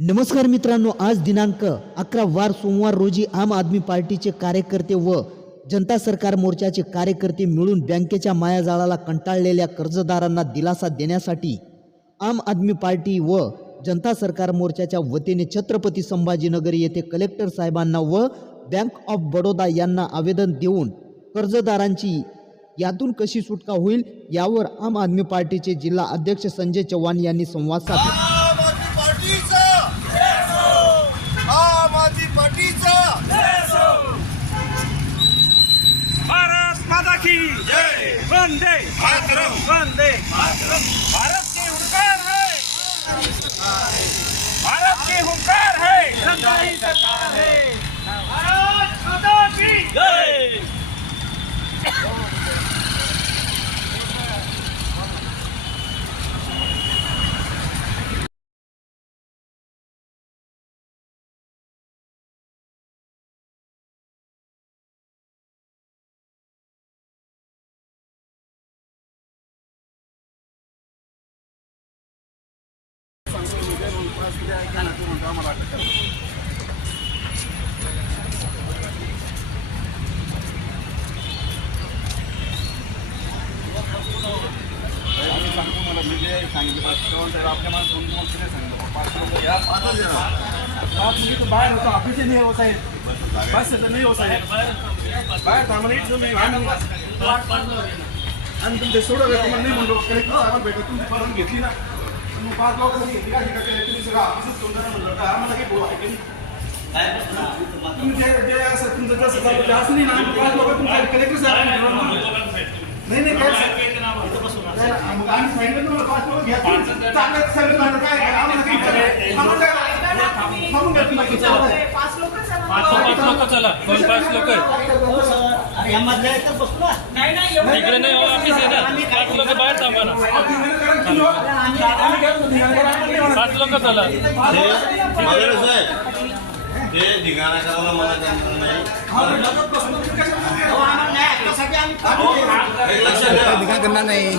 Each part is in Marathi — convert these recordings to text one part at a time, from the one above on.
नमस्कार मित्रांनो आज दिनांक अकरा वार सोमवार रोजी आम आदमी पार्टीचे कार्यकर्ते व जनता सरकार मोर्चाचे कार्यकर्ते मिळून बँकेच्या मायाजाळाला कंटाळलेल्या कर्जदारांना दिलासा देण्यासाठी आम आदमी पार्टी व जनता सरकार मोर्चाच्या वतीने छत्रपती संभाजीनगर येथे कलेक्टर साहेबांना व बँक ऑफ बडोदा यांना आवेदन देऊन कर्जदारांची यातून कशी सुटका होईल यावर आम आदमी पार्टीचे जिल्हा अध्यक्ष संजय चव्हाण यांनी संवाद साधला आम आदमी पार्टीचा आम आदमी पार्टीचा भारत माता की जय वंदे मातरम. वंदे भारत की हुंकार है। भारत की हुंकार है। ही सरकार है। भारत माता की जय। बाहर होता ऑफिस से नहीं हो बस से तो नहीं बाहेर थांबा नाही आणि तुमचे सोडा तुम्हाला नाही म्हणलो कलेक्टर आम्हाला भेटत तुमची परवानगी घेतली ना. पाच लोक घेतली का ठिका तुम्ही सगळं ऑफिसच तोंडाने म्हणलं आम्हाला काही बोला ऐकली तुम्ही जे जे असं तुमचं जसं चालतं ते असं नाही ना आम्ही पाच लोक तुमच्या कलेक्टर साहेब नाही नाही काय मग आम्ही सांगितलं तुम्हाला पाच लोक घ्या सगळं झालं काय आम्हाला काही. थांबून द्या तुम्ही. पाच लोक पाच लोक चला दोन पाच लोक एवढं इकडे नाही ऑफ़िस आहे ना पाच लोक बाहेर थांबा ना पाच लोक साहेब ते धिंगाणा करायला मला जमणार नाही एक लक्षात ठेवा. करणार नाही.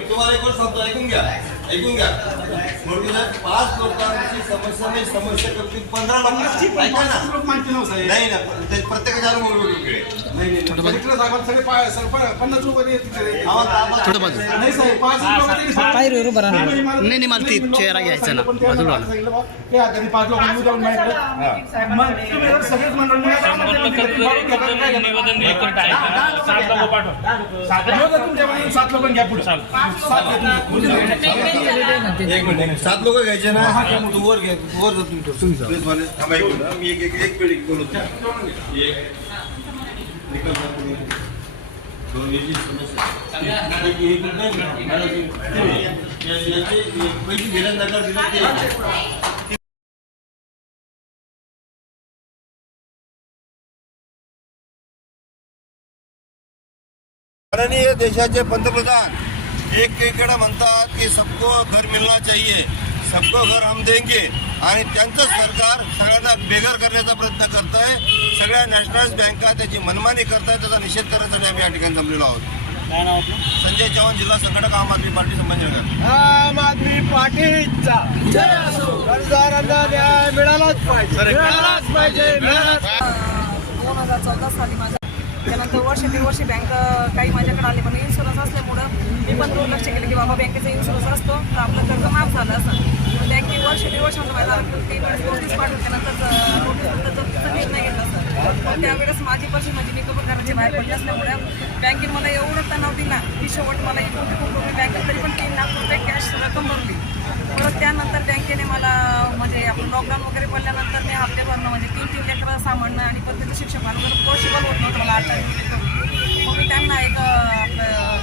तुम्हाला एक गोष्ट सांगतो ऐकून घ्या ऐकून घ्या. साहेब, पाच लोकांची समस्या नाही समस्या करतील पंधरा लोकांची ऐका ना. नाही ना ते प्रत्येकाच्या अनुभव वेगवेगळे थोडं बाजू. नाही साहेब पाच नाही नाही मला ती चेहरा घ्यायचा ना. बाजूला पाच लोकांनी जाऊन माझ्याकडे सगळेच मंडळ सात लोक घ्या. पुढे. सात एक मिनिट सात लोक घ्यायचे ना? तू वर घे तू वर जा तुम्ही प्लीज मला थांबा एक मिनिट, मी एक एक एक मिनिट बोलतो एक. निकाल जा तुम्ही. दोन याची समस्या. एक- एक मिनिट नाही, मॅडम, तुम्ही- या- याचे- हे पैसे घेण्यात नकार दिले ते. माननीय देशाचे पंतप्रधान एकीकडे म्हणतात की सबको घर मिळना चाहिए सबको घर हम देंगे. आणि त्यांचं सरकार सगळ्यांना बेघर करण्याचा प्रयत्न करत आहे सगळ्या नॅशनलाइज बँका त्याची मनमानी करतायत त्याचा निषेध करण्यासाठी आम्ही या ठिकाणी जमलेलो आहोत. संजय चव्हाण जिल्हा संघटक आम आदमी पार्टी संभाजीनगर. आम आदमी पार्टीचा. कर्जदारांना न्याय मिळालाच पाहिजे. मिळालाच पाहिजे दोन हजार चौदा साली माझा त्यानंतर वर्ष दीड वर्ष बँक काही माझ्याकडे आले पण इन्शुरन्स असल्यामुळं मी पण दुर्लक्ष केलं की बाबा बँकेचा इन्शुरन्स असतो तर आपलं कर्ज माफ झालं असं. बँके वर्ष दीड वर्ष माझ्या तीन वेळेस नोटीस पाठवून त्यानंतर नोटीस नंतर जप्तीचा निर्णय घेतला सर त्यावेळेस माझी पैसे म्हणजे मी कबूल म्हणजे बाहेर पडले असल्यामुळे बँकेने मला एवढं तणाव दिला की शेवट मला एक कोटी खूप रुपये बँकेत तरी पण तीन लाख रुपये कॅश रक्कम भरली. परत त्यानंतर बँकेने मला म्हणजे आपण लॉकडाऊन वगैरे पडल्यानंतर मी हप्ते भरणं म्हणजे तीन तीन लेकरं सांभाळणं आणि पण त्याचं शिक्षण घालणं पॉसिबल होत नव्हतं मला आठ मग मी त्यांना एक आपलं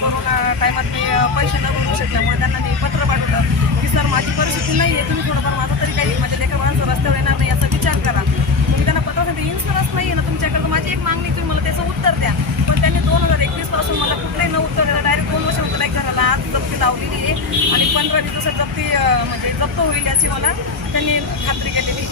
कोरोना टायमात मी पैसे न भरू शकल्यामुळे त्यांना मी पत्र पाठवलं की सर माझी परिस्थिती नाही आहे तुम्ही थोडंफार माझं तरी काही म्हणजे माझ्या लेकर बाळांचं रस्त्यावर येणार नाही याचा विचार करा मग मी त्यांना पत्र सांगते इन्शुरन्स नाही आहे ना तुमच्याकडे तर माझी एक मागणी तुम्ही मला त्याचं उत्तर द्या पण त्यांनी दोन हजार एकवीसपासून मला कुठलंही न उत्तर द्यायला डायरेक्ट दोन वर्ष होतं एक घराला आज जप्ती लावलेली आहे आणि पंधरा वीस दिवसात जप्ती अं, म्हणजे जप्त होईल याची मला त्यांनी खात्री केलेली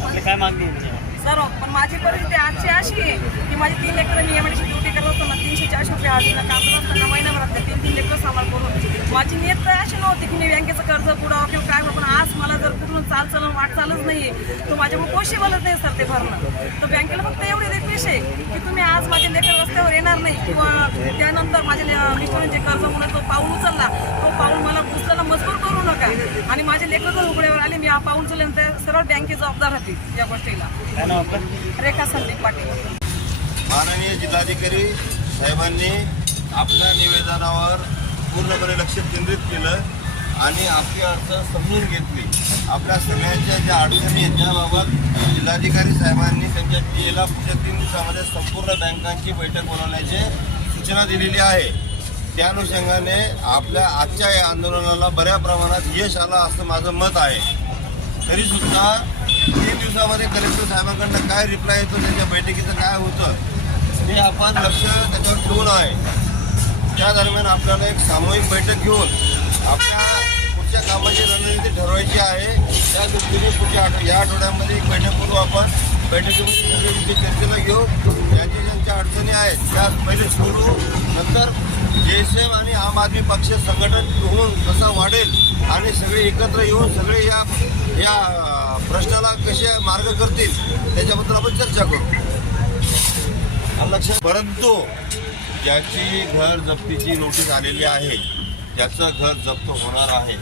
आहे. काय मागणी आहे सर्व. पण माझी परिस्थिती आजची अशी आहे की माझी तीन लेकरं मी एमआयडीची ड्युटी करत असताना तीनशे चारशे रुपये हजेरीला काम करत असताना महिनाभरात तीन तीन लेकरं सांभाळ करून माझी नियत तर अशी नव्हती की मी बँकेचं कर्ज बुडावं किंवा काय पण आज मला जर कुठून चाल चालून वाट चालच नाही तर माझ्यामुळे पॉसिबलच नाही सर ते भरणं. तर बँकेला फक्त एवढी रिक्वेस्ट आहे की तुम्ही आज माझे लेकर रस्त्यावर येणार नाही किंवा त्यानंतर माझ्या ले- मिस्टरांचे कर्ज म्हणून तो पाऊल उचलला तो पाऊल मला उचलायला मजबूर करू नका. आणि माझे लेकर जर उघड्यावर आले मी हा पाऊल उचलल्यानंतर सर्व बँके जबाबदार राहतील या गोष्टीला. रेखा संदीप पाटील. माननीय जिल्हाधिकारी साहेबांनी आपल्या निवेदनावर पूर्णपणे लक्ष केंद्रित केलं आणि आपली अडचण समजून घेतली. आपल्या सगळ्यांच्या ज्या अडचणी आहेत त्याबाबत जिल्हाधिकारी साहेबांनी त्यांच्या टी एला पुढच्या तीन दिवसामध्ये संपूर्ण बँकांची बैठक बोलवण्याची सूचना दिलेली आहे. त्या अनुषंगाने आपल्या आजच्या या आंदोलनाला बऱ्या प्रमाणात यश आलं असं माझं मत आहे. तरी सुद्धा तीन दिवसामध्ये कलेक्टर साहेबांकडनं काय रिप्लाय येतो त्याच्या बैठकीचं काय होतं हे आपण लक्ष त्याच्यावर ठेवून आहे. त्या दरम्यान आपल्याला एक सामूहिक बैठक घेऊन आपल्या पुढच्या कामाची रणनीती ठरवायची आहे. त्या दृष्टीने पुढच्या आठव या आठवड्यामध्ये एक बैठक करू आपण. बैठकीमध्ये चर्चेला घेऊ. ज्यांच्या ज्यांच्या अडचणी आहेत त्या पहिले सोडू. नंतर जेएसएम आणि आम आदमी पक्ष संघटन होऊन कसं वाढेल आणि सगळे एकत्र येऊन सगळे या या प्रश्नाला कसे मार्ग करतील त्याच्याबद्दल आपण चर्चा करू. लक्षात परंतु ज्याची घर जप्तीची नोटीस आलेली आहे त्याचं घर जप्त होणार आहे.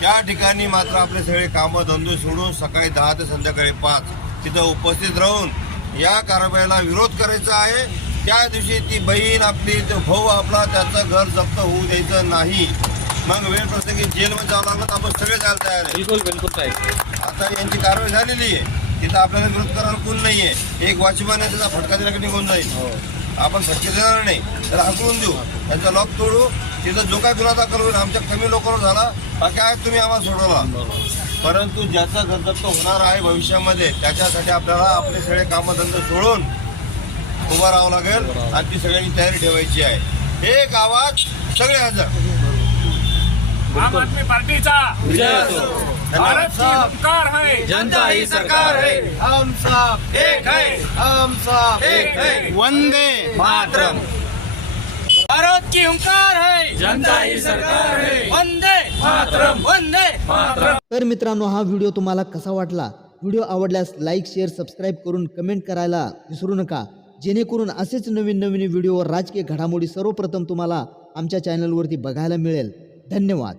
त्या ठिकाणी मात्र आपले सगळे कामं धंदे सोडून सकाळी दहा ते संध्याकाळी पाच तिथं उपस्थित राहून या कारवाईला विरोध करायचा आहे. त्या दिवशी ती बहीण आपली भाऊ आपला त्याचं घर जप्त होऊ द्यायचं नाही. मग वेळ प्रसंगी जेलमध्ये जावं लागलं तर आपण सगळे जायला तयार आहे. बिलकुल बिलकुल साहेब आता यांची कारवाई झालेली आहे. तिथं आपल्याला विरोध करायला कोण नाहीये. एक वॉचमॅन आहे त्याचा फटका दिला की निघून जाईल. आपण फटके देणार नाही तर हाकलून देऊ. त्यांचा लॉक तोडू. तिथं जो काय गुन्हा दाखल होईल आमच्या कमी लोकांवर झाला. बाकी आहे तुम्ही आम्हाला सोडवला. परंतु ज्याचा गरजप्त होणार आहे भविष्यामध्ये त्याच्यासाठी आपल्याला आपले सगळे कामधंदे सोडून उभं राहावं लागेल. आणि ती सगळ्यांची तयारी ठेवायची आहे. हे गावात सगळे हजर. आम आदमी भारत की है जनता ही सरकार है। हम सब एक है। हम सब एक है। वंदे मातरम। भारत की हुंकार है। जनता ही सरकार है। वंदे। मातरम। वंदे। मातरम। तर मित्रांनो हा व्हिडिओ तुम्हाला कसा वाटला? व्हिडिओ आवडल्यास लाईक शेअर सबस्क्राईब करून कमेंट करायला विसरू नका. जेणेकरून असेच नवीन नवीन व्हिडिओ राजकीय घडामोडी सर्वप्रथम तुम्हाला आमच्या चॅनलवरती बघायला मिळेल. धन्यवाद.